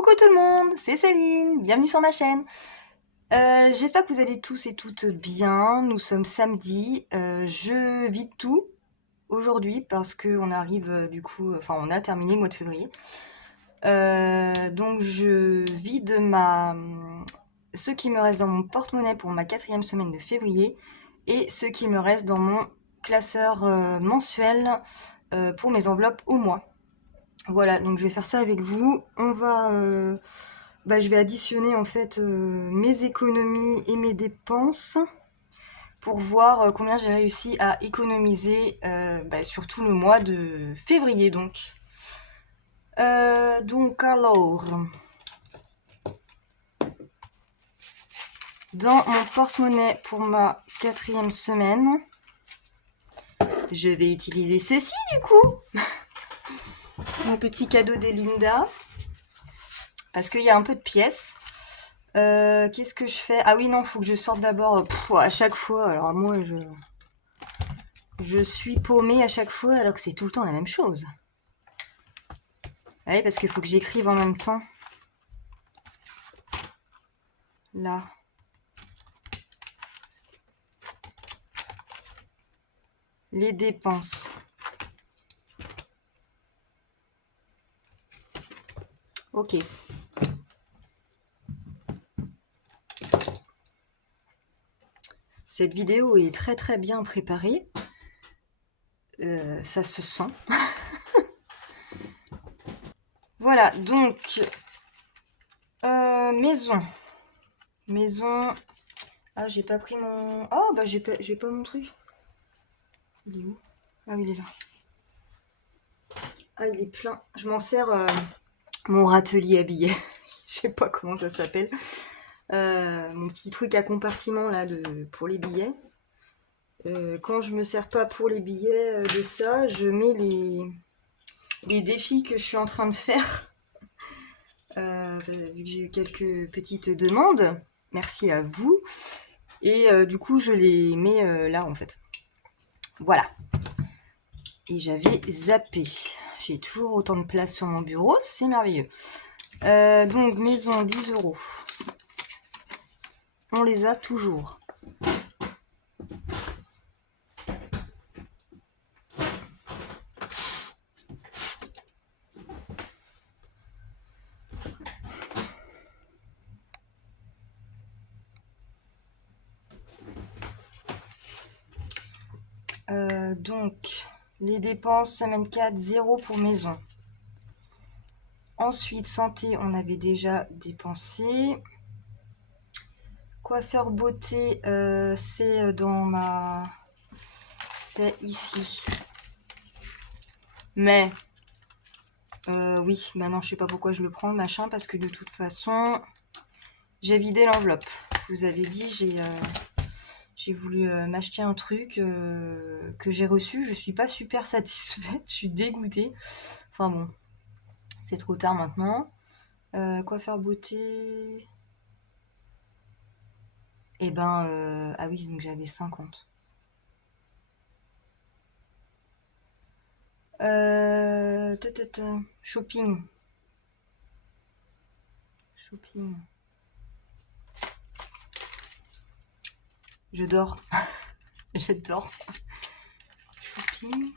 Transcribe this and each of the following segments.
Coucou tout le monde, c'est Céline, bienvenue sur ma chaîne. J'espère que vous allez tous et toutes bien. Nous sommes samedi, je vide tout aujourd'hui parce qu'on arrive on a terminé le mois de février. Donc je vide ce qui me reste dans mon porte-monnaie pour ma 4e semaine de février et ce qui me reste dans mon classeur mensuel pour mes enveloppes au mois. Voilà, donc je vais faire ça avec vous. Je vais additionner en fait mes économies et mes dépenses pour voir combien j'ai réussi à économiser sur tout le mois de février donc. Alors, dans mon porte-monnaie pour ma 4e semaine, je vais utiliser ceci du coup. Mon petit cadeau de Linda. Parce qu'il y a un peu de pièces. Qu'est-ce que je fais? Ah oui, non, faut que je sorte d'abord. À chaque fois, alors moi, je suis paumée à chaque fois, alors que c'est tout le temps la même chose. Ah oui, parce qu'il faut que j'écrive en même temps. Là. Les dépenses. Ok. Cette vidéo est très très bien préparée. Ça se sent. Voilà, donc maison. Maison. Ah, j'ai pas pris mon. Oh, bah j'ai pas mon truc. Il est où? Ah oui, il est là. Ah, il est plein. Je m'en sers mon râtelier à billets. Je sais pas comment ça s'appelle. Mon petit truc à compartiment là pour les billets. Quand je me sers pas pour les billets de ça, je mets les défis que je suis en train de faire. Vu que j'ai eu quelques petites demandes, merci à vous. Et du coup, je les mets là en fait. Voilà. Et j'avais zappé. J'ai toujours autant de place sur mon bureau, c'est merveilleux. Donc, maison, 10 euros. On les a toujours. Donc, les dépenses, semaine 4, 0 pour maison. Ensuite, santé, on avait déjà dépensé. Coiffeur beauté, c'est dans ma... C'est ici. Mais, oui, maintenant je sais pas pourquoi je le prends, le machin, parce que de toute façon, j'ai vidé l'enveloppe. Je vous avais dit, j'ai voulu m'acheter un truc que j'ai reçu. Je suis pas super satisfaite, je suis dégoûtée. Enfin bon, c'est trop tard maintenant. Coiffeur beauté... Eh ben, ah oui, donc j'avais 50. Shopping. Shopping. Je dors. Je dors. Shopping.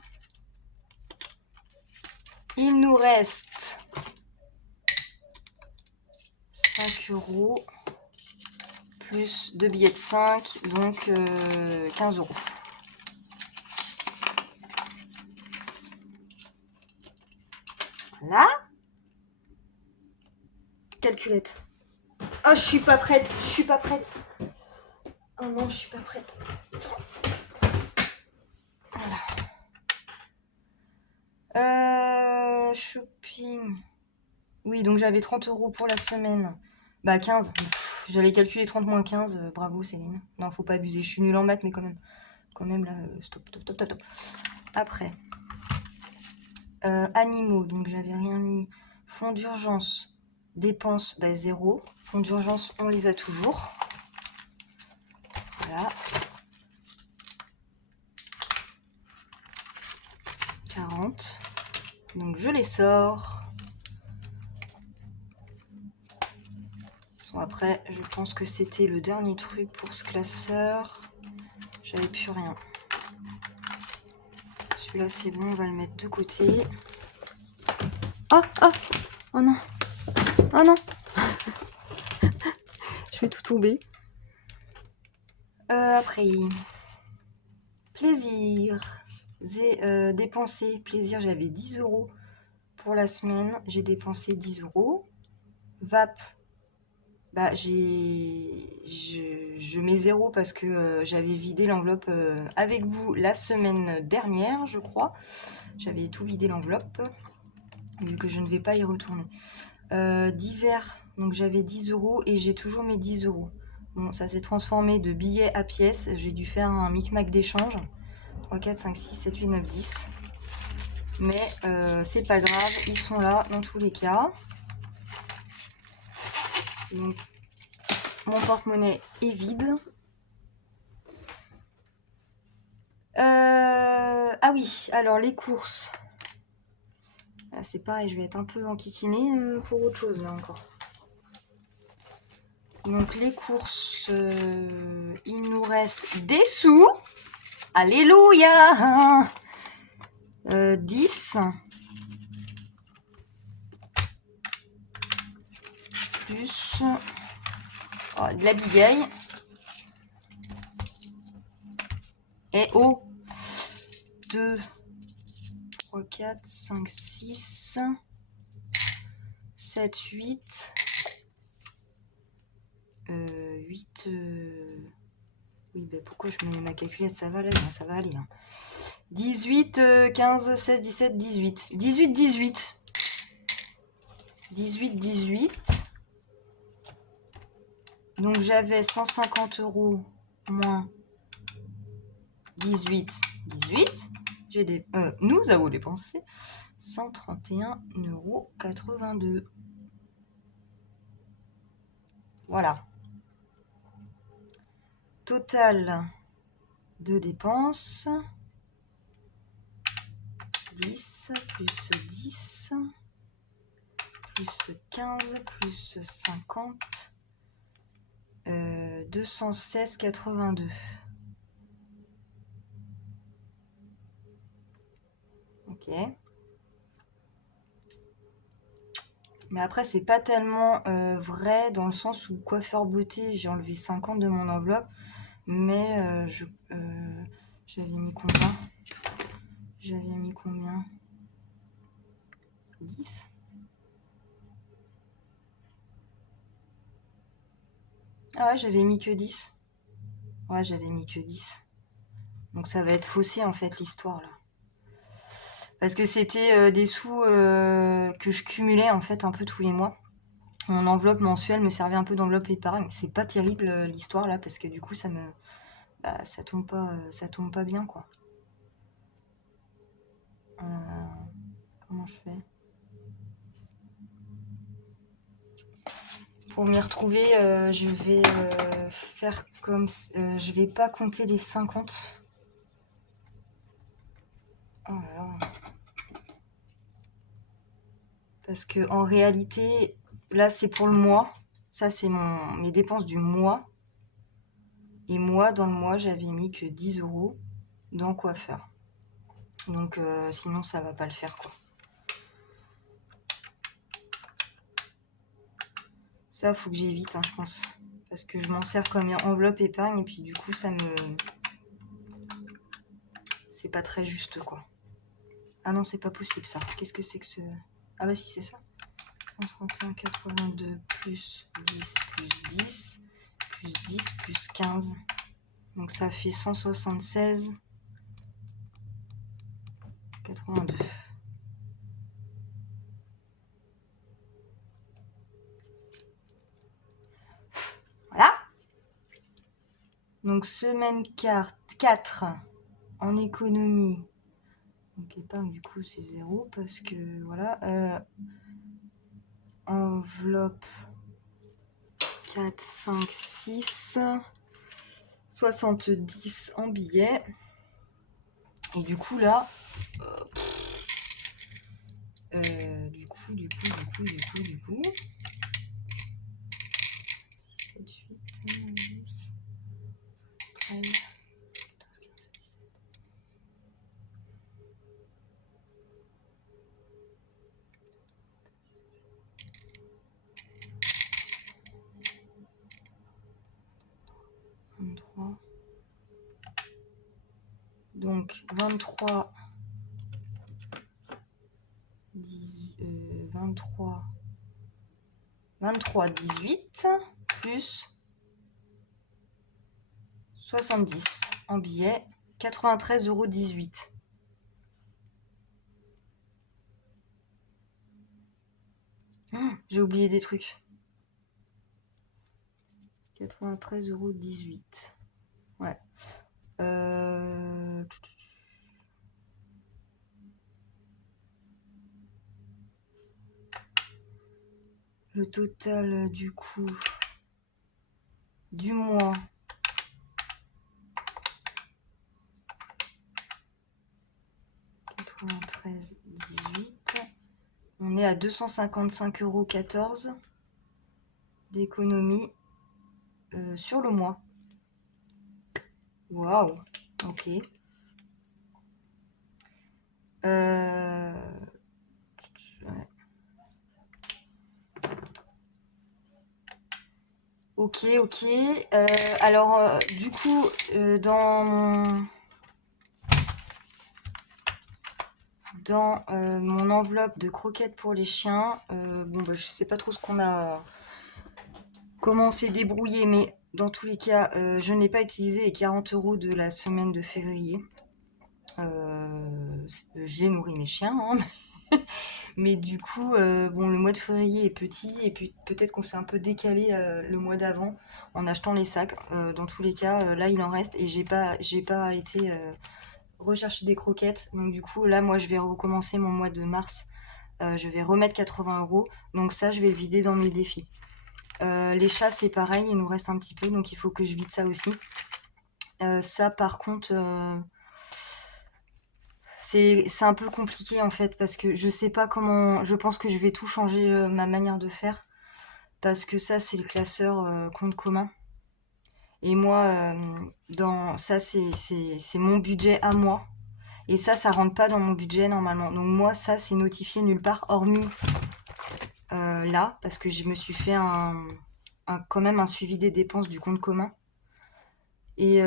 Il nous reste 5 euros plus 2 billets de 5, donc 15 euros. Là, calculette. Oh, je suis pas prête, je suis pas prête. Oh non, je suis pas prête. Voilà. Shopping. Oui, donc j'avais 30 euros pour la semaine. Bah 15. J'allais calculer 30 moins 15. Bravo Céline. Non, faut pas abuser. Je suis nulle en maths, mais quand même. Quand même là, stop, stop, stop, stop, stop. Après. Animaux, donc j'avais rien mis. Fonds d'urgence. Dépenses, bah 0. Fonds d'urgence, on les a toujours. Voilà. 40. Donc je les sors. Bon, après, je pense que c'était le dernier truc pour ce classeur. J'avais plus rien. Celui-là, c'est bon, on va le mettre de côté. Oh, oh, oh non. Oh non. Je vais tout tomber. Après, plaisir. Dépenser. Plaisir, j'avais 10 € pour la semaine. J'ai dépensé 10 €. Vape. Bah, je mets 0 parce que j'avais vidé l'enveloppe avec vous la semaine dernière, je crois. J'avais tout vidé l'enveloppe, vu que je ne vais pas y retourner. Divers, donc j'avais 10 € et j'ai toujours mes 10 €. Bon, ça s'est transformé de billets à pièces. J'ai dû faire un micmac d'échange. 3, 4, 5, 6, 7, 8, 9, 10. Mais c'est pas grave, ils sont là dans tous les cas. Donc, mon porte-monnaie est vide. Ah oui, alors les courses. Là, c'est pareil, je vais être un peu enquiquinée pour autre chose là encore. Donc les courses, il nous reste des sous. Alléluia. 10. Plus de la bigaille. Et 2, 3, 4, 5, 6, 7, 8. 8. Oui, ben pourquoi je mets ma calculette? Ça va aller, hein, ça va aller. Hein. 18, 15, 16, 17, 18. 18, 18. 18, 18. Donc j'avais 150 € moins 18, 18. Nous avons dépensé 131,82 €. Voilà. Total de dépenses. 10 plus 10 plus 15 plus 50. 216,82 €. Ok. Mais après, c'est pas tellement vrai dans le sens où coiffeur beauté, j'ai enlevé 50 de mon enveloppe. Mais j'avais mis combien? J'avais mis combien? 10? Ah ouais, j'avais mis que 10. Ouais, j'avais mis que 10. Donc ça va être faussé en fait l'histoire là. Parce que c'était des sous que je cumulais en fait un peu tous les mois. Mon enveloppe mensuelle me servait un peu d'enveloppe épargne. C'est pas terrible l'histoire là parce que du coup ça tombe pas bien quoi. Comment je fais? Pour m'y retrouver, je vais faire comme... je vais pas compter les 50. Oh là là. Parce que en réalité, là c'est pour le mois. Ça c'est mes dépenses du mois. Et moi, dans le mois, j'avais mis que 10 € dans coiffeur. Donc sinon ça va pas le faire quoi. Ça faut que j'évite, hein, je pense. Parce que je m'en sers comme enveloppe épargne et puis du coup ça me... C'est pas très juste quoi. Ah non, c'est pas possible ça. Qu'est-ce que c'est que ce... Ah bah si, c'est ça. 31,82 plus 10 plus 10 plus 10 plus 15. Donc ça fait 176,82. Voilà. Donc semaine 4 en économie. Donc épargne du coup c'est 0 parce que voilà. Enveloppe 4, 5, 6. 70 en billets. Et du coup là... du coup... Donc 23, 18 plus 70 en billets, 93,18 €. J'ai oublié des trucs. 93,18 €. Ouais. Le total du coup du mois, on est à 255,14 € d'économie sur le mois. Waouh, ok. Ouais. Ok. Alors, du coup, dans mon enveloppe de croquettes pour les chiens, je sais pas trop comment on s'est débrouillé, mais dans tous les cas, je n'ai pas utilisé les 40 € de la semaine de février. J'ai nourri mes chiens, hein. Mais du coup, le mois de février est petit et puis peut-être qu'on s'est un peu décalé le mois d'avant en achetant les sacs. Dans tous les cas, là il en reste et j'ai pas été rechercher des croquettes. Donc du coup, là moi je vais recommencer mon mois de mars. Je vais remettre 80 €. Donc ça, je vais le vider dans mes défis. Les chats, c'est pareil, il nous reste un petit peu, donc il faut que je vide ça aussi. Ça, par contre, c'est un peu compliqué en fait, parce que je sais pas comment. Je pense que je vais tout changer ma manière de faire, parce que ça, c'est le classeur compte commun. Et moi, ça, c'est mon budget à moi. Et ça rentre pas dans mon budget normalement. Donc moi, ça, c'est notifié nulle part, hormis là, parce que je me suis fait quand même un suivi des dépenses du compte commun. Et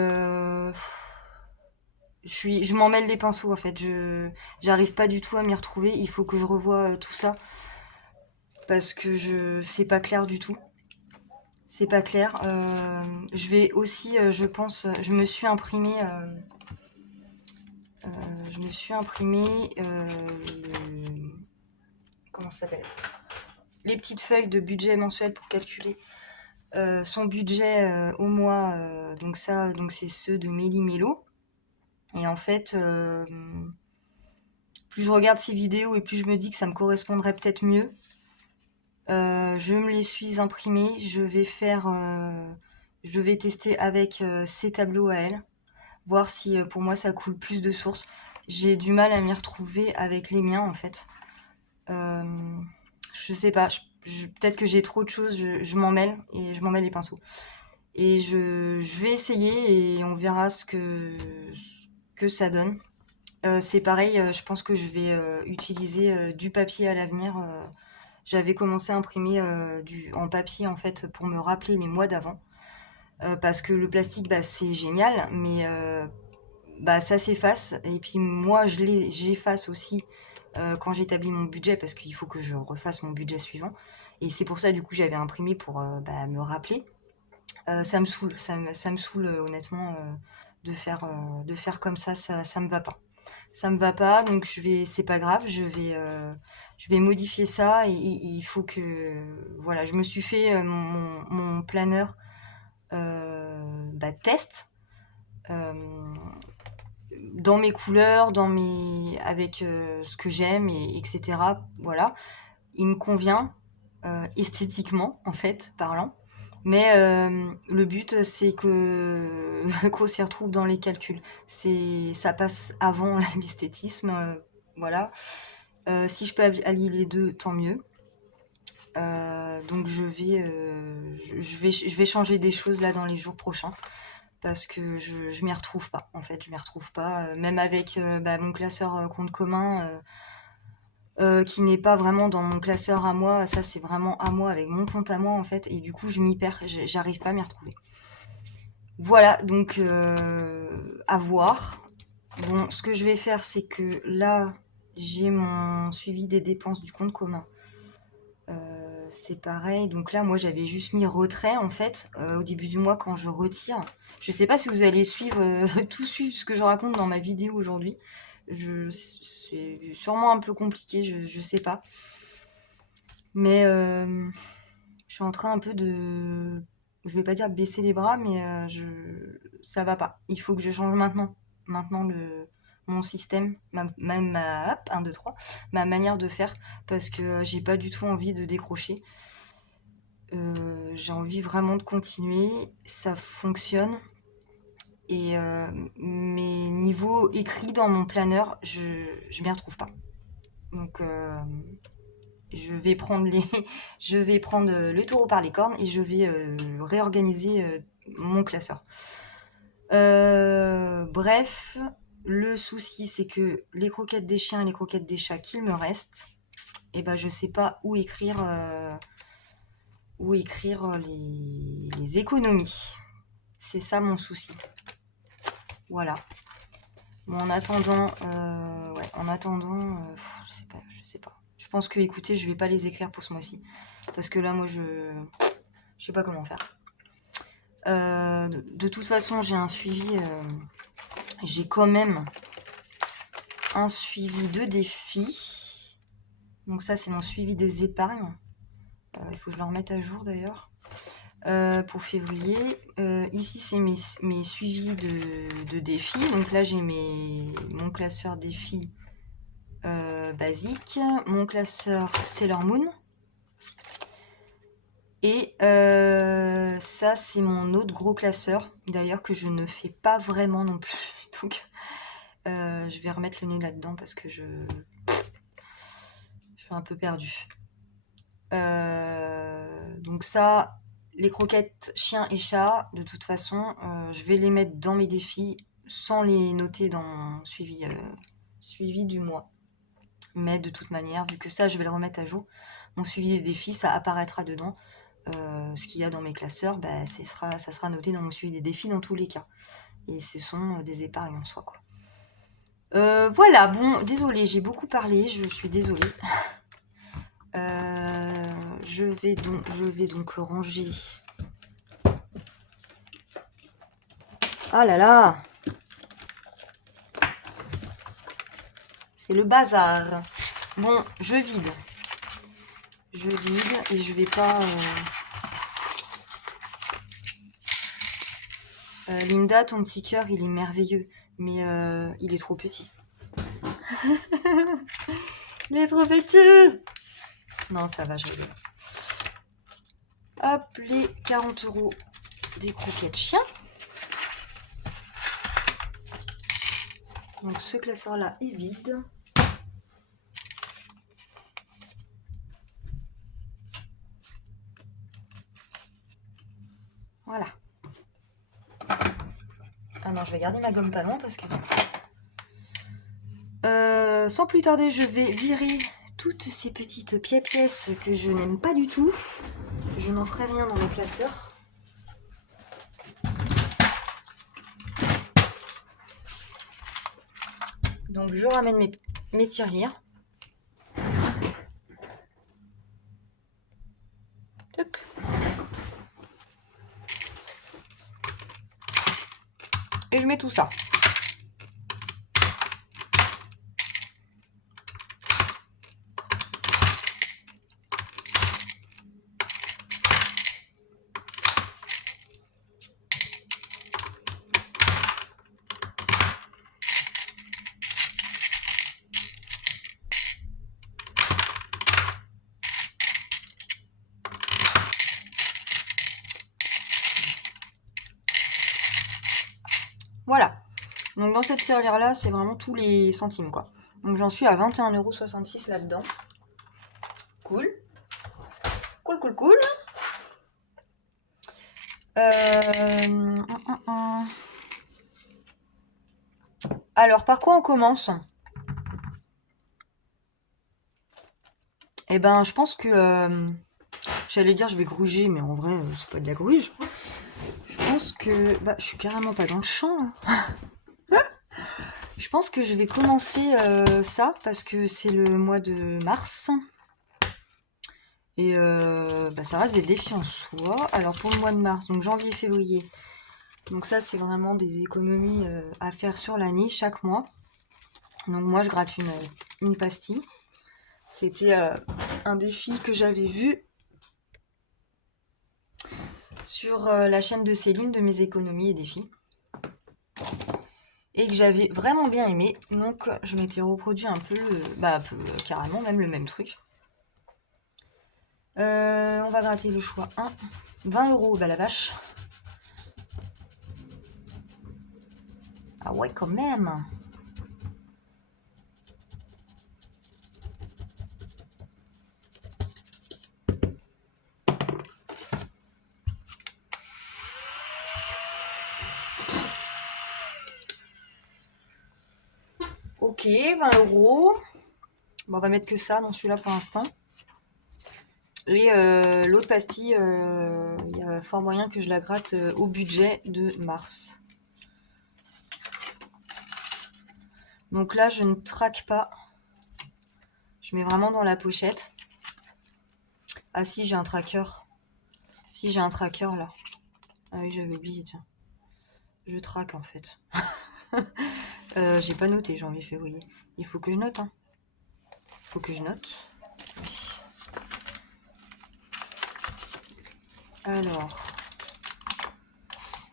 je m'en mêle les pinceaux en fait. J'arrive pas du tout à m'y retrouver. Il faut que je revoie tout ça parce que c'est pas clair du tout. C'est pas clair. Je vais aussi, je pense, je me suis imprimé. Comment ça s'appelle, les petites feuilles de budget mensuel pour calculer son budget au mois. Donc c'est ceux de Méli Mélo. Et en fait, plus je regarde ces vidéos et plus je me dis que ça me correspondrait peut-être mieux. Je me les suis imprimés. Je vais tester avec ces tableaux à elle, voir si pour moi ça coule plus de sources. J'ai du mal à m'y retrouver avec les miens en fait. Je sais pas, peut-être que j'ai trop de choses, je m'en mêle et je m'en mêle les pinceaux. Et je vais essayer et on verra ce que ça donne. C'est pareil, je pense que je vais utiliser du papier à l'avenir. J'avais commencé à imprimer en papier en fait pour me rappeler les mois d'avant. Parce que le plastique, c'est génial, mais ça s'efface. Et puis moi, j'efface aussi quand j'établis mon budget, parce qu'il faut que je refasse mon budget suivant. Et c'est pour ça, du coup, j'avais imprimé pour me rappeler. Ça me saoule, ça me saoule honnêtement de faire comme ça me va pas. Ça me va pas, donc c'est pas grave, je vais modifier ça et il faut que, voilà, je me suis fait mon planeur test dans mes couleurs, avec ce que j'aime etc. Voilà, il me convient esthétiquement en fait parlant. Mais le but, c'est qu'on s'y retrouve dans les calculs. Ça passe avant l'esthétisme, voilà. Si je peux allier les deux, tant mieux. Donc je vais changer des choses là dans les jours prochains, parce que je m'y retrouve pas. En fait, je m'y retrouve pas. Même avec mon classeur compte commun. Qui n'est pas vraiment dans mon classeur à moi, ça c'est vraiment à moi, avec mon compte à moi en fait, et du coup je m'y perds, j'arrive pas à m'y retrouver. Voilà, donc à voir. Bon, ce que je vais faire, c'est que là, j'ai mon suivi des dépenses du compte commun. C'est pareil. Donc là, moi, j'avais juste mis retrait, en fait, au début du mois quand je retire. Je sais pas si vous allez suivre, tout suivre ce que je raconte dans ma vidéo aujourd'hui. C'est sûrement un peu compliqué, je sais pas. Mais je suis en train un peu de... Je vais pas dire baisser les bras, mais ça va pas. Il faut que je change maintenant. Maintenant, mon système, hop, 1, 2, 3, ma manière de faire, parce que j'ai pas du tout envie de décrocher. J'ai envie vraiment de continuer, ça fonctionne. Et mes niveaux écrits dans mon planeur, je m'y retrouve pas. Donc je vais prendre je vais prendre le taureau par les cornes et je vais réorganiser mon classeur. Bref, le souci c'est que les croquettes des chiens et les croquettes des chats qu'il me reste, et ben je sais pas où écrire les économies. C'est ça mon souci. Voilà. Bon, en attendant, ouais, en attendant, je sais pas. Je pense que, écoutez, je vais pas les écrire pour ce mois-ci, parce que là, moi, je sais pas comment faire. De toute façon, j'ai un suivi, j'ai quand même un suivi de défis. Donc ça, c'est mon suivi des épargnes. Il faut que je le remette à jour d'ailleurs. Pour février. Ici, c'est mes suivis de défis. Donc là, j'ai mon classeur défis basique, mon classeur Sailor Moon. Et ça, c'est mon autre gros classeur, d'ailleurs, que je ne fais pas vraiment non plus. Donc, je vais remettre le nez là-dedans parce que je suis un peu perdue. Donc ça, les croquettes chiens et chats, de toute façon, je vais les mettre dans mes défis sans les noter dans mon suivi du mois. Mais de toute manière, vu que ça, je vais le remettre à jour, mon suivi des défis, ça apparaîtra dedans. Ce qu'il y a dans mes classeurs, bah, ça sera noté dans mon suivi des défis dans tous les cas. Et ce sont des épargnes en soi, quoi. Voilà, bon, désolée, j'ai beaucoup parlé, je suis désolée. Je vais donc ranger. Ah là là, c'est le bazar. Bon, je vide et je vais pas. Linda, ton petit cœur, il est merveilleux, mais il est trop petit. Il est trop petit. Non, ça va, je rigole. Hop, les 40 € des croquettes chiens. Donc ce classeur-là est vide. Voilà. Ah non, je vais garder ma gomme pas loin parce que... sans plus tarder, je vais virer toutes ces petites pièces que je n'aime pas du tout. Je n'en ferai rien dans mes classeurs. Donc je ramène mes tirelires. Hop. Et je mets tout ça. Voilà. Donc dans cette tirelire-là, c'est vraiment tous les centimes, quoi. Donc j'en suis à 21,66 € là-dedans. Cool. Cool, cool, cool. Alors, par quoi on commence? Eh ben, je pense que... j'allais dire je vais gruger, mais en vrai, c'est pas de la gruge. Je pense que... Bah, je suis carrément pas dans le champ, là. Je pense que je vais commencer ça parce que c'est le mois de mars. Et ça reste des défis en soi. Alors pour le mois de mars, donc janvier, février. Donc ça, c'est vraiment des économies à faire sur l'année, chaque mois. Donc moi, je gratte une pastille. C'était un défi que j'avais vu sur la chaîne de Céline de mes économies et défis. Et que j'avais vraiment bien aimé. Donc je m'étais reproduit un peu, carrément même le même truc. On va gratter le choix 1. 20 euros, bah la vache. Ah ouais, quand même. Ok, 20 euros. Bon, on va mettre que ça dans celui-là pour l'instant. Et l'autre pastille, il y a fort moyen que je la gratte au budget de mars. Donc là, je ne traque pas. Je mets vraiment dans la pochette. Ah si, j'ai un tracker. Si, j'ai un tracker là. Ah oui, j'avais oublié, tiens. Je traque en fait. J'ai pas noté janvier, février. Il faut que je note, hein. Faut que je note. Oui. Alors,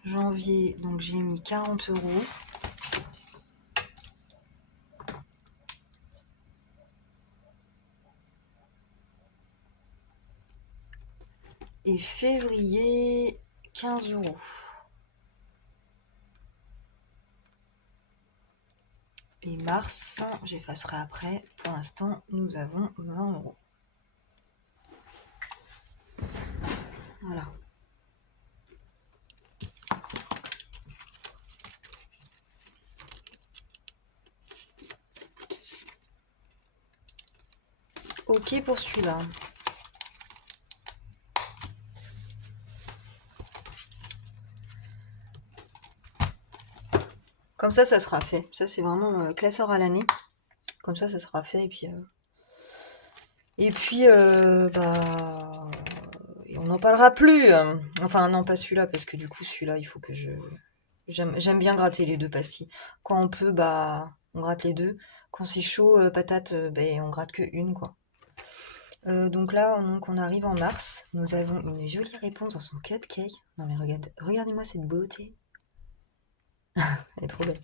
janvier, donc j'ai mis 40 euros. Et février, 15 euros. Et mars, j'effacerai après. Pour l'instant, nous avons 20 euros. Voilà. Ok pour celui-là. Comme ça sera fait. Ça, c'est vraiment classeur à l'année. Comme ça sera fait. Et puis, on n'en parlera plus. Enfin, non, pas celui-là, parce que du coup, celui-là, il faut que je... J'aime bien gratter les deux pastilles. Quand on peut, on gratte les deux. Quand c'est chaud, patate, on gratte que une, quoi. Donc là, on arrive en mars. Nous avons une jolie réponse dans son cupcake. Non mais regardez-moi cette beauté. Elle est trop belle.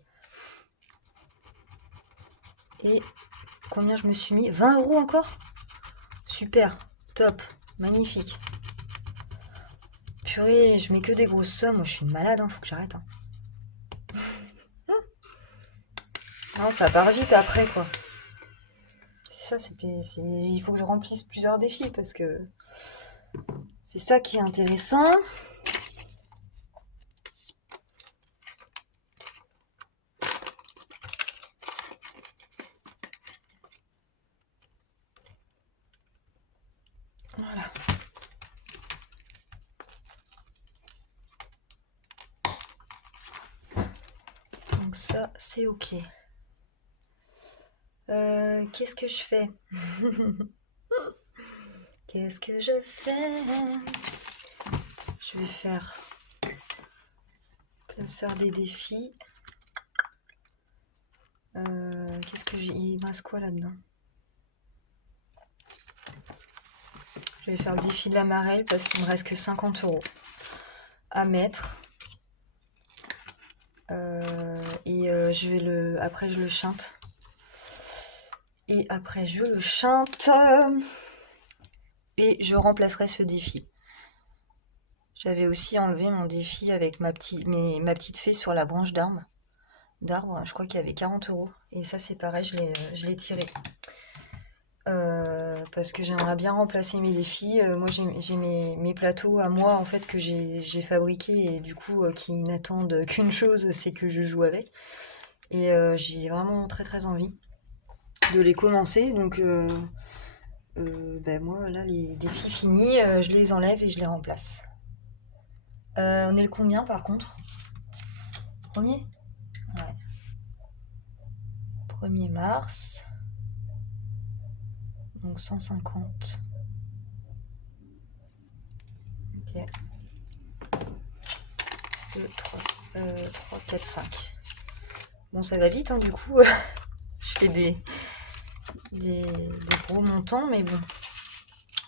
Et combien je me suis mis? 20 euros encore? Super, top, magnifique. Purée, je mets que des grosses sommes. Moi, je suis une malade, hein, faut que j'arrête. Hein. Non, ça part vite après, quoi. C'est ça, il faut que je remplisse plusieurs défis parce que c'est ça qui est intéressant. Voilà. Donc ça, c'est ok. Qu'est-ce que je fais? Qu'est-ce que je fais? Je vais faire classeur des défis. Qu'est-ce que j'ai? Il me reste quoi là-dedans? Je vais faire le défi de la marelle parce qu'il me reste que 50 euros à mettre. Après je le chante. Et après je le chante. Et je remplacerai ce défi. J'avais aussi enlevé mon défi avec ma petite fée sur la branche d'arbre. Je crois qu'il y avait 40 euros. Et ça c'est pareil, je l'ai tiré. Parce que j'aimerais bien remplacer mes défis. Moi j'ai mes plateaux à moi en fait que j'ai fabriqués et du coup qui n'attendent qu'une chose, c'est que je joue avec. Et j'ai vraiment très très envie de les commencer. Donc moi là les défis finis, je les enlève et je les remplace. On est le combien par contre? Premier? Ouais. 1er mars. Donc 150. Ok. 2, 3, 4, 5. Bon, ça va vite, hein, du coup. Je fais des gros montants, mais bon.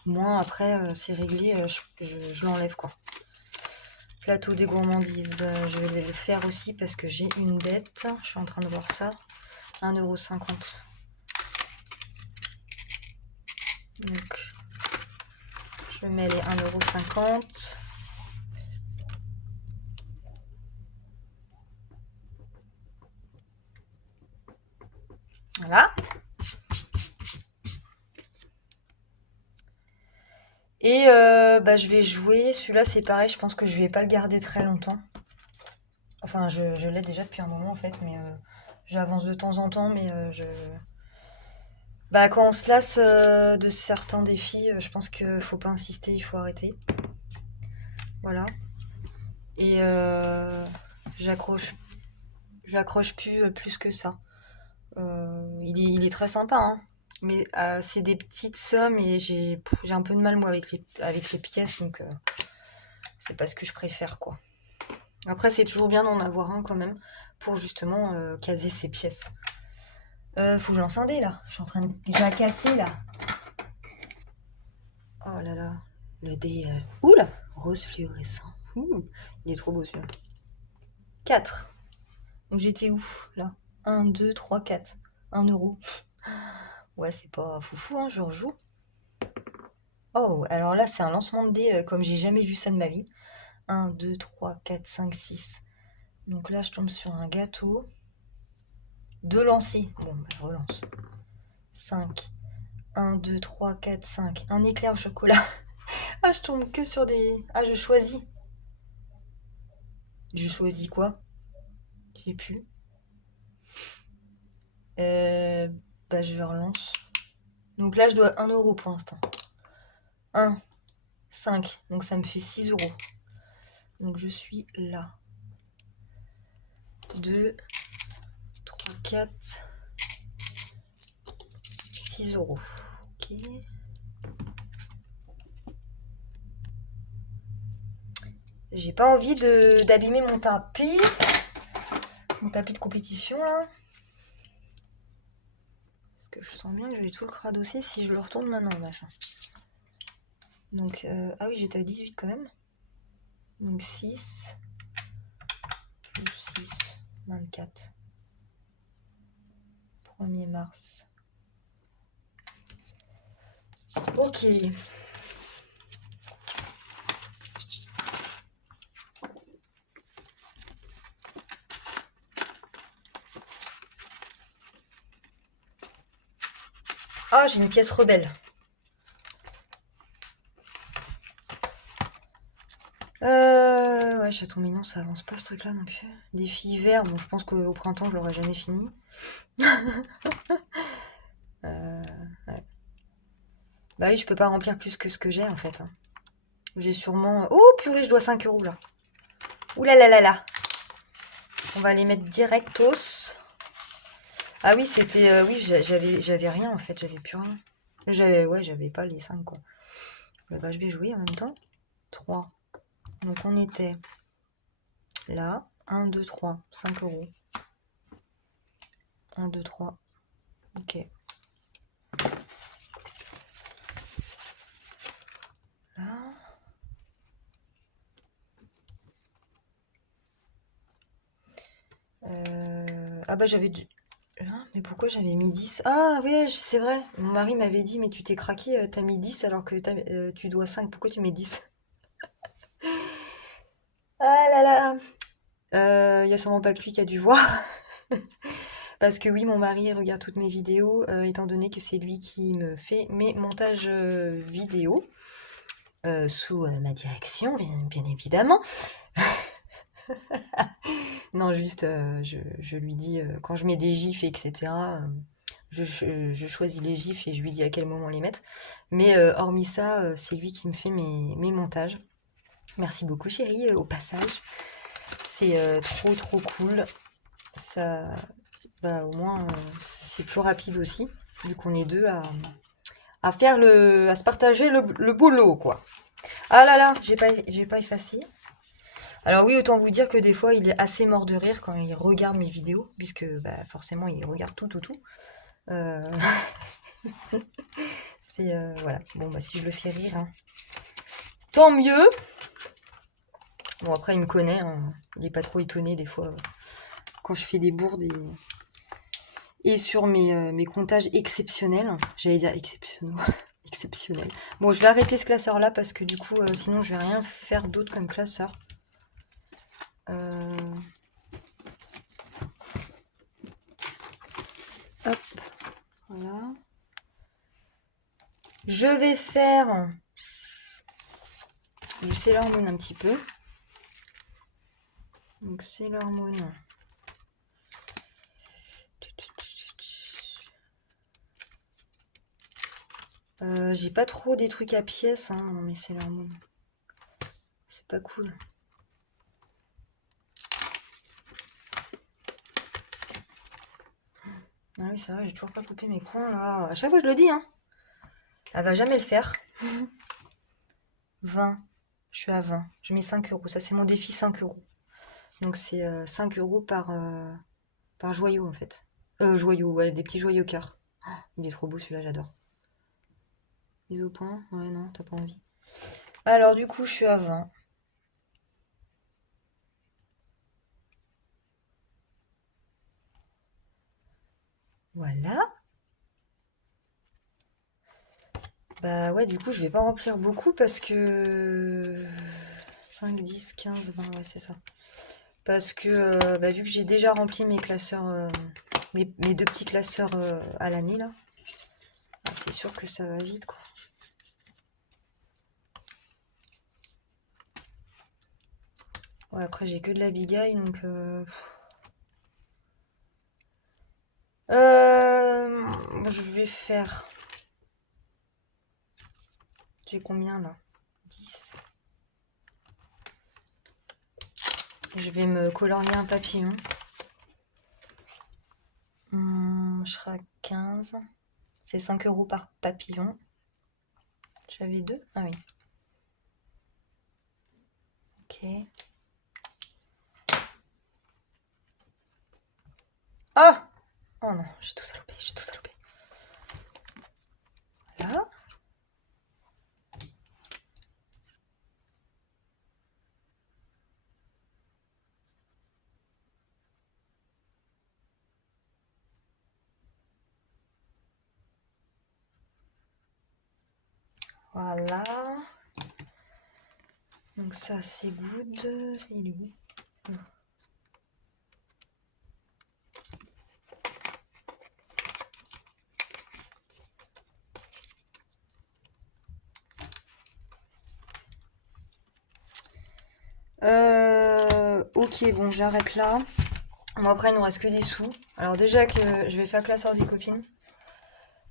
Au moins, après, c'est réglé, je l'enlève, quoi. Plateau des gourmandises, je vais le faire aussi parce que j'ai une dette. Je suis en train de voir ça. 1,50 €. Donc, je mets les 1,50 €. Voilà. Et je vais jouer. Celui-là, c'est pareil. Je pense que je vais pas le garder très longtemps. Enfin, je l'ai déjà depuis un moment, en fait. Mais j'avance de temps en temps. Mais quand on se lasse de certains défis, je pense qu'il faut pas insister. Il faut arrêter. Voilà. Et j'accroche plus que ça. Il est très sympa, hein. Mais c'est des petites sommes et j'ai un peu de mal, moi, avec les pièces. Donc, c'est pas ce que je préfère, quoi. Après, c'est toujours bien d'en avoir un, quand même, pour justement caser ces pièces. Faut que je lance un dé, là. Je suis en train de la casser, là. Oh là là. Le dé... Oula, rose fluorescent. Ouh, il est trop beau, celui-là. 4. Donc j'étais où, là? 1, 2, 3, 4. 1 €. Ouais, c'est pas foufou, hein, je rejoue. Oh, alors là, c'est un lancement de dés comme j'ai jamais vu ça de ma vie. 1, 2, 3, 4, 5, 6. Donc là, je tombe sur un gâteau. 2 lancers. Bon, je relance. 5. 1, 2, 3, 4, 5. Un éclair au chocolat. Ah, je tombe que sur des... Ah, je choisis. Je choisis quoi? Je sais plus. Je relance. Donc là, je dois 1 € pour l'instant. 1, 5. Donc ça me fait 6 €. Donc je suis là. 2, 3, 4, 6 €. Ok. J'ai pas envie d'abîmer mon tapis. Mon tapis de compétition, là. Parce que je sens bien que je vais tout le cradosser si je le retourne maintenant, machin. Donc, ah oui, j'étais à 18 quand même. Donc 6 plus 6, 24. 1er mars. Ok. Ah, j'ai une pièce rebelle. Ouais, chaton mignon, ça avance pas ce truc-là non plus. Défi hiver, bon, je pense qu'au printemps, je l'aurai jamais fini. Ouais. Bah oui, je peux pas remplir plus que ce que j'ai en fait, hein. J'ai sûrement... Oh purée, je dois 5 € là. Ouh là là là là. On va les mettre directos. Ah oui, c'était... oui, j'avais rien en fait, j'avais plus rien. J'avais pas les 5 quoi. Je vais jouer en même temps. 3. Donc on était là. 1, 2, 3. 5 €. 1, 2, 3. Ok. Là. Ah bah j'avais... Hein, mais pourquoi j'avais mis 10? Ah ouais, c'est vrai. Mon mari m'avait dit, mais tu t'es craqué, t'as mis 10 alors que tu dois 5. Pourquoi tu mets 10? Ah là là. Y a sûrement pas que lui qui a dû voir. Parce que oui, mon mari regarde toutes mes vidéos, étant donné que c'est lui qui me fait mes montages vidéo, sous ma direction, bien évidemment. Non, juste, je lui dis, quand je mets des gifs, etc., je choisis les gifs et je lui dis à quel moment les mettre. Mais hormis ça, c'est lui qui me fait mes montages. Merci beaucoup, chérie, au passage. C'est trop, trop cool. Ça, Bah, au moins, c'est plus rapide aussi, vu qu'on est deux à faire à se partager le boulot, quoi. Ah là là, j'ai pas effacé. Alors oui, autant vous dire que des fois, il est assez mort de rire quand il regarde mes vidéos, puisque bah, forcément, il regarde tout, tout, tout. Euh, voilà. Bon, bah si je le fais rire, hein, tant mieux. Bon, après, il me connaît, hein. Il est pas trop étonné des fois quand je fais des bourdes et sur mes comptages exceptionnels. J'allais dire exceptionnels. Exceptionnels. Bon, je vais arrêter ce classeur-là parce que du coup, sinon, je vais rien faire d'autre comme classeur. Hop, voilà. Je vais faire du Sailor Moon un petit peu. Donc Sailor Moon. J'ai pas trop des trucs à pièces, hein, dans mes Sailor Moon. C'est pas cool. Ah oui, c'est vrai, j'ai toujours pas coupé mes coins là. À chaque fois, je le dis, hein. Elle va jamais le faire. 20. Je suis à 20. Je mets 5 euros. Ça, c'est mon défi 5 euros. Donc, c'est 5 euros par joyau, en fait. Joyau, ouais, des petits joyaux cœur. Il est trop beau celui-là, j'adore. Mise au point? Ouais, non, t'as pas envie. Alors, du coup, je suis à 20. Voilà. Bah ouais, du coup, je vais pas remplir beaucoup parce que 5, 10, 15, 20, ouais, c'est ça. Parce que bah, vu que j'ai déjà rempli mes classeurs, mes deux petits classeurs à l'année là, bah, c'est sûr que ça va vite quoi. Ouais, après j'ai que de la bigaille donc. Je vais faire. J'ai combien là? 10. Je vais me colorier un papillon. Je serai à 15. C'est 5 euros par papillon. J'avais deux? Ah oui. Ok. Ah! Oh non, j'ai tout salopé, j'ai tout salopé. Voilà. Voilà. Donc ça c'est good. Il est où? Ok, bon, j'arrête là. Bon, après, il nous reste que des sous. Alors, déjà que je vais faire classeur des copines.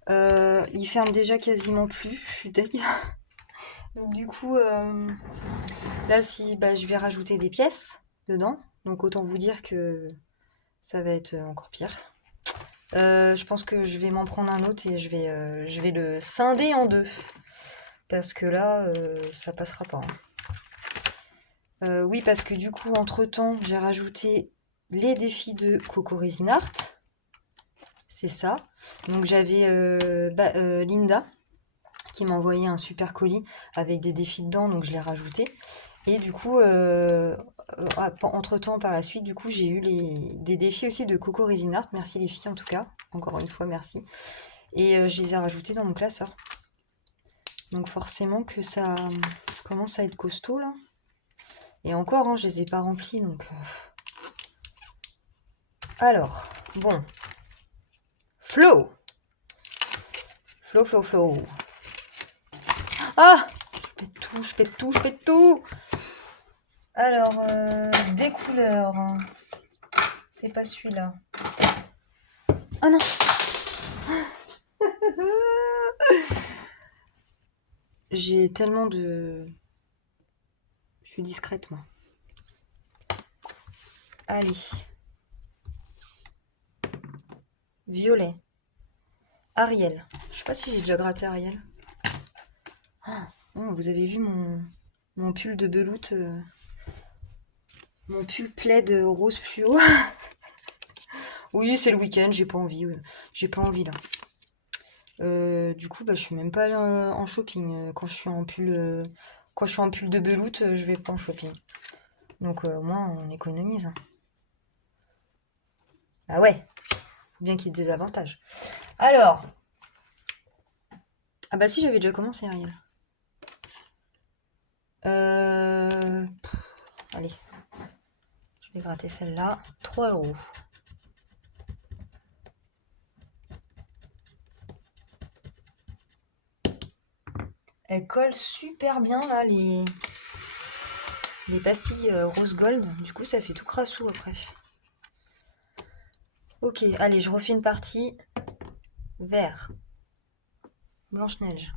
Il ferme déjà quasiment plus. Je suis deg. Donc, du coup, là, si bah, je vais rajouter des pièces dedans. Donc, autant vous dire que ça va être encore pire. Je pense que je vais m'en prendre un autre et je vais le scinder en deux. Parce que là, ça passera pas, hein. Oui, parce que du coup, entre-temps, j'ai rajouté les défis de Coco Resin Art. C'est ça. Donc j'avais Linda qui m'a envoyé un super colis avec des défis dedans, donc je l'ai rajouté. Et du coup, entre-temps, par la suite, du coup, j'ai eu des défis aussi de Coco Resin Art. Merci les filles en tout cas. Encore une fois, merci. Et je les ai rajoutés dans mon classeur. Donc forcément que ça commence à être costaud là. Et encore, hein, je les ai pas remplis, donc... Alors, bon. Flow. Flow, flow, flow. Ah! Je pète tout, je pète tout, je pète tout. Alors, des couleurs. C'est pas celui-là. Ah non! J'ai tellement de... Je suis discrète, moi. Allez. violet. Ariel. Je sais pas si j'ai déjà gratté Ariel. Oh, vous avez vu mon pull de beloute, mon pull plaid rose fluo. Oui, c'est le week-end, j'ai pas envie. J'ai pas envie là. Du coup, bah, je suis même pas allée en shopping. Quand je suis en pull, quand je suis en pull de beloute, je vais pas en shopping. Donc au moins on économise, hein. Ah ouais, faut bien qu'il y ait des avantages. Alors, ah bah si j'avais déjà commencé Ariel. Allez, je vais gratter celle-là. 3 €. Elle colle super bien là les pastilles rose gold. Du coup ça fait tout crassou après. Ok, allez, je refais une partie. Vert. Blanche-Neige.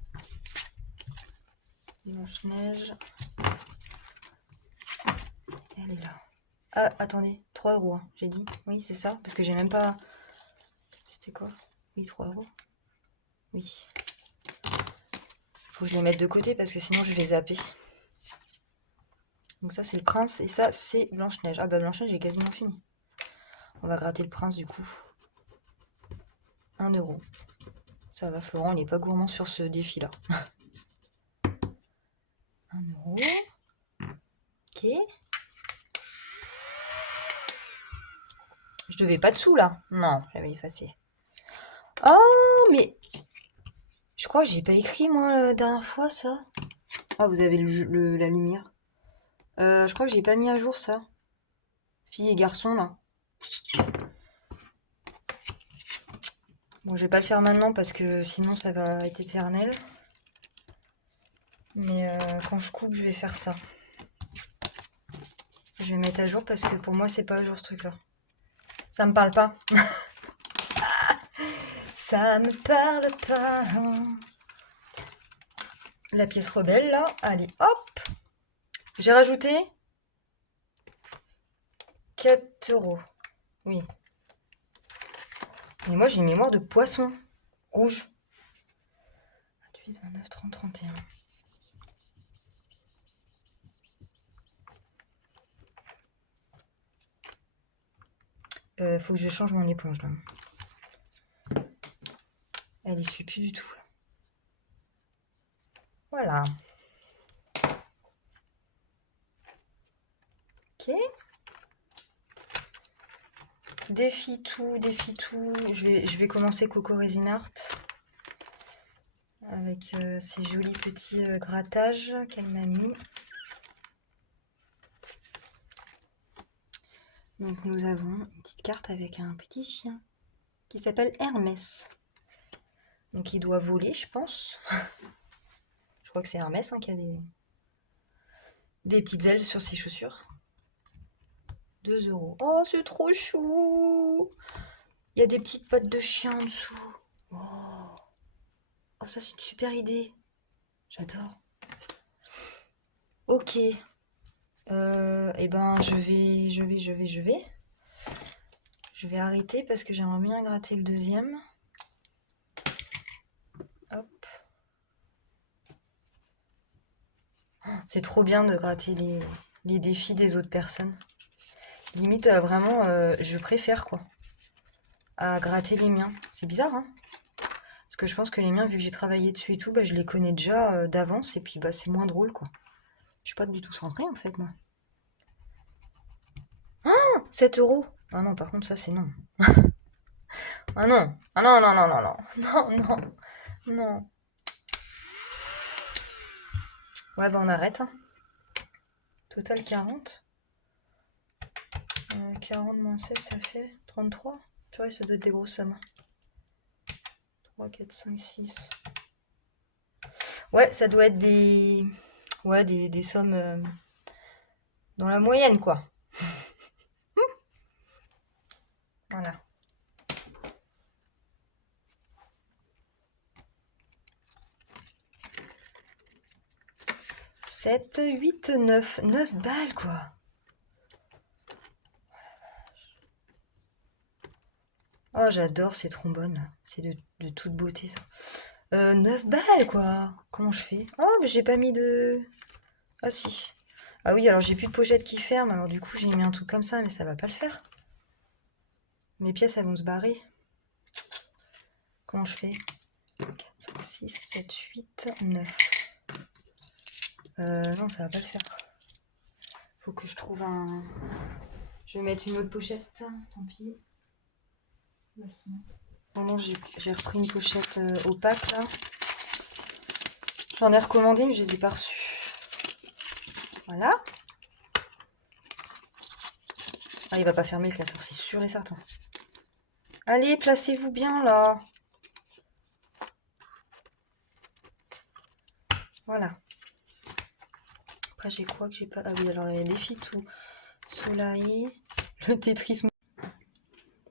Blanche-Neige. Elle est là. Ah, attendez, 3 €, hein, j'ai dit. Oui, c'est ça, parce que j'ai même pas... C'était quoi? Oui, 3 €. Oui. Faut que je les mette de côté parce que sinon je vais zapper. Donc ça, c'est le prince et ça, c'est Blanche-Neige. Ah bah Blanche-Neige, j'ai quasiment fini. On va gratter le prince du coup. 1 €. Ça va, Florent, il est pas gourmand sur ce défi-là. 1 €. Ok. Je devais pas dessous là. Non, j'avais effacé. Oh, mais je crois que j'ai pas écrit moi la dernière fois ça. Ah, vous avez la lumière. Je crois que j'ai pas mis à jour ça. Filles et garçons là. Bon, je vais pas le faire maintenant parce que sinon ça va être éternel. Mais quand je coupe, je vais faire ça. Je vais mettre à jour parce que pour moi, c'est pas à jour ce truc-là. Ça me parle pas. Ça me parle pas. La pièce rebelle là. Allez, hop. J'ai rajouté 4 €. Oui. Mais moi, j'ai une mémoire de poisson rouge. 28, 29, 30, 31. Faut que je change mon éponge là. Elle essuie plus du tout. Voilà. Ok. Défie tout, défie tout. Je vais commencer Coco Resin Art avec ces jolis petits grattages qu'elle m'a mis. Donc nous avons une petite carte avec un petit chien qui s'appelle Hermès. Donc il doit voler, je pense. Je crois que c'est Hermès hein, qui a des petites ailes sur ses chaussures. 2 €. Oh, c'est trop chou! Il y a des petites pattes de chien en dessous. Oh, oh ça c'est une super idée. J'adore. Ok. Eh ben je vais arrêter parce que j'aimerais bien gratter le deuxième. Hop. C'est trop bien de gratter les défis des autres personnes. Limite, vraiment, je préfère quoi, à gratter les miens. C'est bizarre, hein? Parce que je pense que les miens, vu que j'ai travaillé dessus et tout, bah, je les connais déjà d'avance et puis bah, c'est moins drôle quoi. Je suis pas du tout centrée en fait, moi. 7 €. Ah non, par contre, ça c'est non. Ah non. Ah non, non, non, non, non. Non, non, non. Ouais, bah on arrête, hein. Total 40. 40 moins 7, ça fait 33. Tu vois, ça doit être des grosses sommes. 3, 4, 5, 6. Ouais, ça doit être des... Ouais, des sommes dans la moyenne, quoi. Voilà. 7, 8, 9. 9 balles, quoi. Oh, j'adore ces trombones là. C'est de toute beauté ça. 9 balles quoi. Comment je fais? Oh, mais j'ai pas mis de... Ah si. Ah oui, alors j'ai plus de pochette qui ferme. Alors du coup, j'ai mis un truc comme ça, mais ça va pas le faire. Mes pièces, elles vont se barrer. Comment je fais? 4, 5, 6, 7, 8, 9. Non, ça va pas le faire. Faut que je trouve un... Je vais mettre une autre pochette. Tant pis. Bon, j'ai repris une pochette opaque là. J'en ai recommandé, mais je les ai pas reçues. Voilà. Ah, il va pas fermer le classeur, c'est sûr et certain. Allez, placez-vous bien là. Voilà. Après, j'ai quoi que j'ai pas... Ah oui, alors il y a défi tout. Soleil. Le Tetris.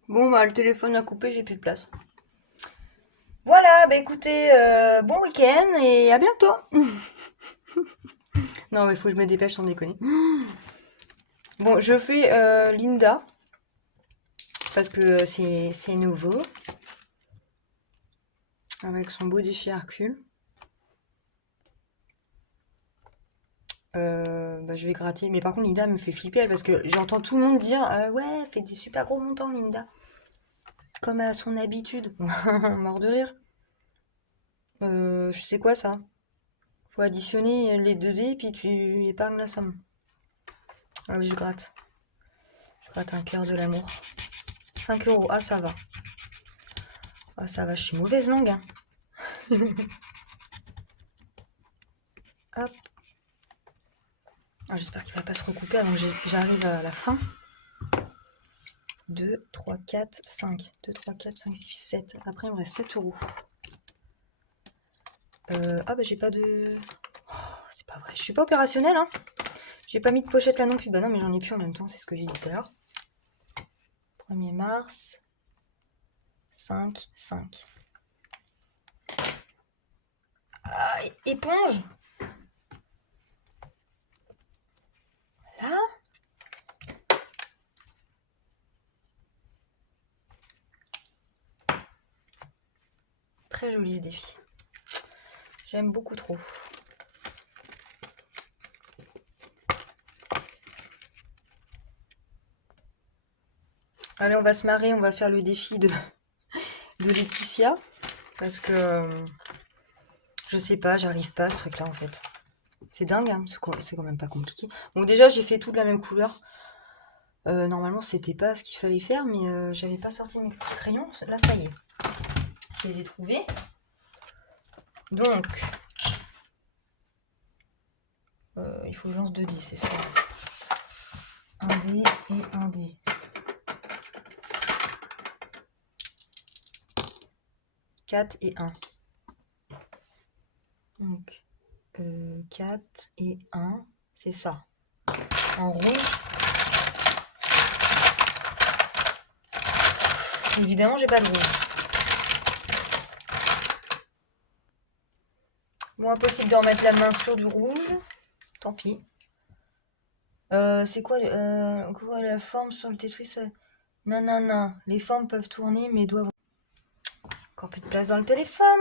Bon, bah le téléphone a coupé, j'ai plus de place. Voilà, bah écoutez, bon week-end et à bientôt. Non, mais faut que je me dépêche sans déconner. Bon, je fais Linda. Parce que c'est nouveau. Avec son beau défi Hercule. Bah, je vais gratter. Mais par contre, Linda me fait flipper, elle, parce que j'entends tout le monde dire ouais, elle fait des super gros montants, Linda. Comme à son habitude. Mort de rire. Je sais quoi ça? Faut additionner les 2 dés, puis tu épargnes la somme. Ah oui, je gratte. Je gratte un cœur de l'amour. 5 euros. Ah, ça va. Ah, ça va, je suis mauvaise langue. Hein. Hop. Ah, j'espère qu'il va pas se recouper avant que j'arrive à la fin. 2, 3, 4, 5. 2, 3, 4, 5, 6, 7. Après, il me reste 7 euros. Ah, bah, j'ai pas de... Oh, c'est pas vrai. Je suis pas opérationnelle, hein. J'ai pas mis de pochette là non plus. Bah non, mais j'en ai plus en même temps, c'est ce que j'ai dit tout à l'heure. 1er mars. 5, 5. Ah, éponge. Là. Très joli ce défi. J'aime beaucoup trop. Allez, on va se marrer, on va faire le défi de Laetitia. Parce que je sais pas, j'arrive pas à ce truc-là en fait. C'est dingue, hein, c'est quand même pas compliqué. Bon, déjà, j'ai fait tout de la même couleur. Normalement, c'était pas ce qu'il fallait faire, mais j'avais pas sorti mes petits crayons. Là, ça y est. Je les ai trouvés. Donc, il faut que je lance 2 dés, c'est ça. Un dé et un dé. Quatre et 1. Donc, 4 et 1, c'est ça. En rouge. Évidemment, j'ai pas de rouge. Bon, impossible de remettre la main sur du rouge. Tant pis. C'est quoi, la forme sur le Tetris? Non, non, non. Les formes peuvent tourner, mais doivent... Encore plus de place dans le téléphone.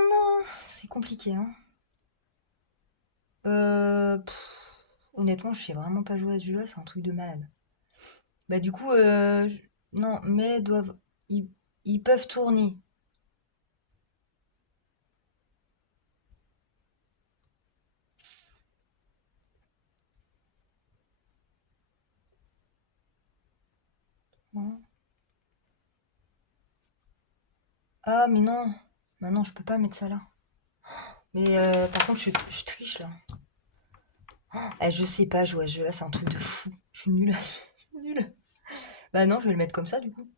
C'est compliqué, hein. Honnêtement, je sais vraiment pas jouer à ce jeu-là. C'est un truc de malade. Bah du coup, non, mais doivent... Ils peuvent tourner. Hein. Ah, mais non. Bah non, je peux pas mettre ça là. Mais par contre, je triche là. Je sais pas jouer à ce jeu-là, c'est un truc de fou. Je suis nulle. Je suis nulle. Bah non, je vais le mettre comme ça du coup.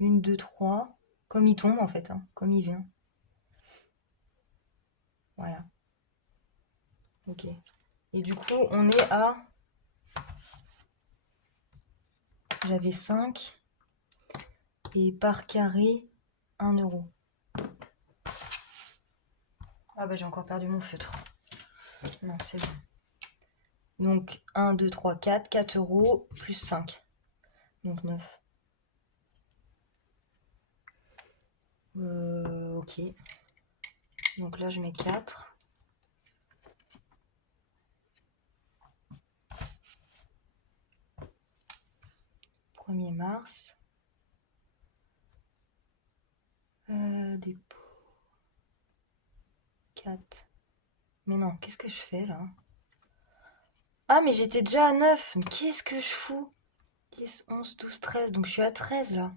1, 2, 3. Comme il tombe en fait, hein, comme il vient. Voilà. Ok. Et du coup, on est à... J'avais 5. Et par carré, 1 euro. Ah bah j'ai encore perdu mon feutre. Non, c'est bon. Donc 1, 2, 3, 4. 4 euros plus 5. Donc 9. Ok. Donc là, je mets 4. Premier mars. Dépôt. 4. Mais non, qu'est-ce que je fais là? Ah, mais j'étais déjà à 9. Mais qu'est-ce que je fous? 10, 11, 12, 13. Donc je suis à 13 là.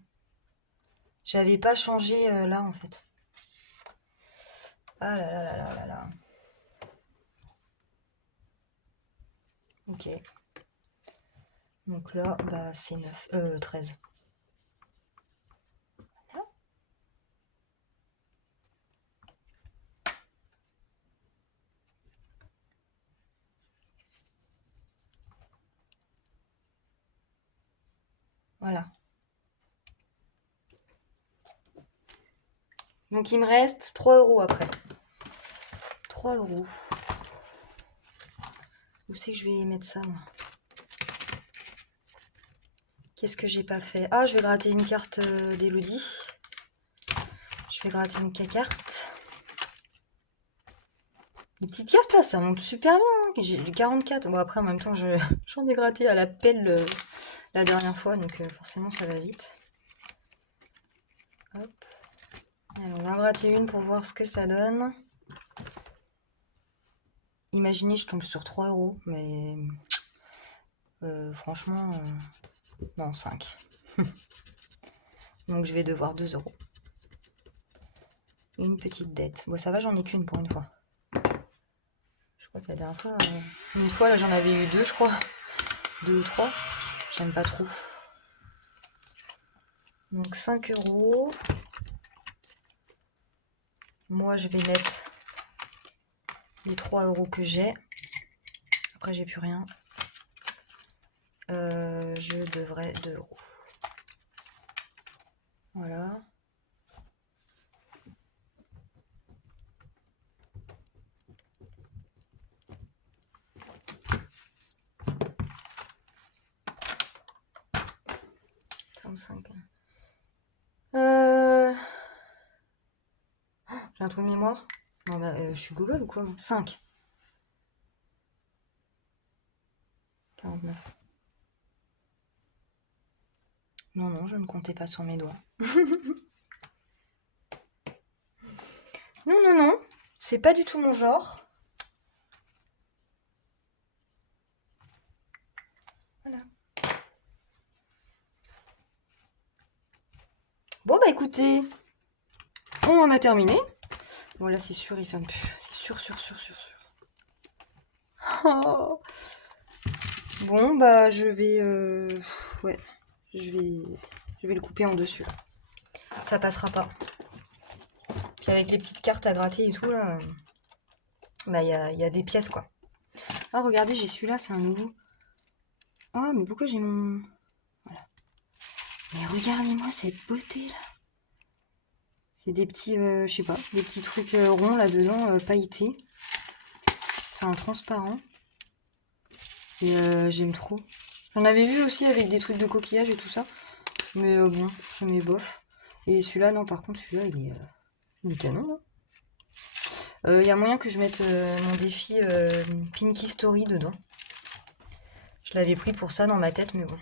J'avais pas changé là en fait. Ah là là là là là là. Ok. Donc là, bah c'est 9. 13. Voilà. Donc il me reste 3 euros après. 3 euros. Où c'est que je vais mettre ça moi? Qu'est-ce que j'ai pas fait? Ah, je vais gratter une carte d'Elodie. Je vais gratter une carte. Les petites cartes là, ça monte super bien. Hein. J'ai 44. Bon, après, en même temps, j'en ai gratté à la pelle la dernière fois, donc forcément, ça va vite. Hop. Alors, on va en gratter une pour voir ce que ça donne. Imaginez, je tombe sur 3 euros, mais franchement, non, 5. Donc, je vais devoir 2 euros. Une petite dette. Bon, ça va, j'en ai qu'une pour une fois. Je crois que la dernière fois, une fois, là, j'en avais eu 2, je crois. 2 ou 3. J'aime pas trop. Donc 5 euros. Moi, je vais mettre les 3 euros que j'ai. Après, j'ai plus rien. Je devrais 2 euros. Voilà. J'ai un trou de mémoire. Non, bah, je suis Google ou quoi moi 5. 49. Non, non, je ne comptais pas sur mes doigts. Non, non, non. C'est pas du tout mon genre. Voilà. Bon, bah écoutez, on en a terminé. Bon, là, c'est sûr, il ferme plus. C'est sûr, sûr, sûr, sûr, sûr. Oh. Bon, bah, je vais... ouais, je vais le couper en dessus. Ça passera pas. Puis avec les petites cartes à gratter et tout, là, bah, il y a des pièces, quoi. Ah, regardez, j'ai celui-là, c'est un nouveau. Ah, mais pourquoi j'ai mon... Voilà. Mais regardez-moi cette beauté, là. C'est des petits, je sais pas, des petits trucs ronds, là-dedans, pailletés. C'est un transparent. Et j'aime trop. J'en avais vu aussi avec des trucs de coquillage et tout ça. Mais bon, je mets bof. Et celui-là, non, par contre, celui-là, il est canon. Il y a moyen que je mette mon défi Pinky Story dedans. Je l'avais pris pour ça dans ma tête, mais bon.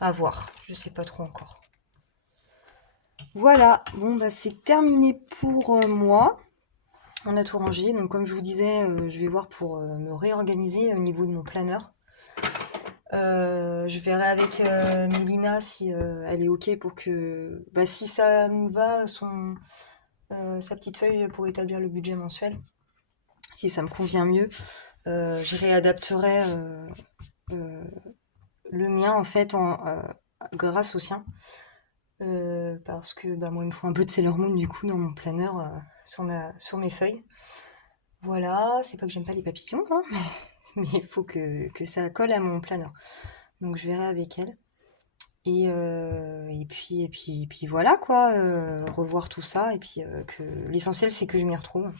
À voir. Je sais pas trop encore. Voilà. Bon, bah, c'est terminé pour moi. On a tout rangé. Donc, comme je vous disais, je vais voir pour me réorganiser au niveau de mon planeur. Je verrai avec Mélina si elle est ok pour que... Bah, si ça nous va, sa petite feuille pour établir le budget mensuel. Si ça me convient mieux, je réadapterai le mien en fait grâce au sien. Parce que bah, moi il me faut un peu de Sailor Moon du coup dans mon planeur sur mes feuilles. Voilà, c'est pas que j'aime pas les papillons, hein, mais il faut que ça colle à mon planeur. Donc je verrai avec elle. Et puis voilà quoi, revoir tout ça. Et puis que l'essentiel c'est que je m'y retrouve.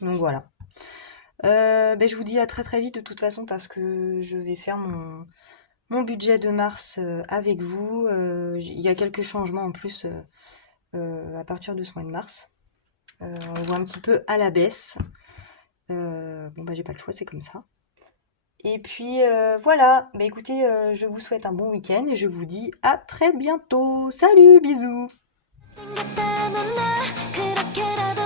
Donc voilà. Ben, je vous dis à très très vite de toute façon parce que je vais faire mon budget de mars avec vous. Il y a quelques changements en plus à partir de ce mois de mars. On le voit un petit peu à la baisse. Bon, bah, j'ai pas le choix, c'est comme ça. Et puis voilà, bah écoutez, je vous souhaite un bon week-end et je vous dis à très bientôt. Salut, bisous! 생겼다면 나 그렇게라도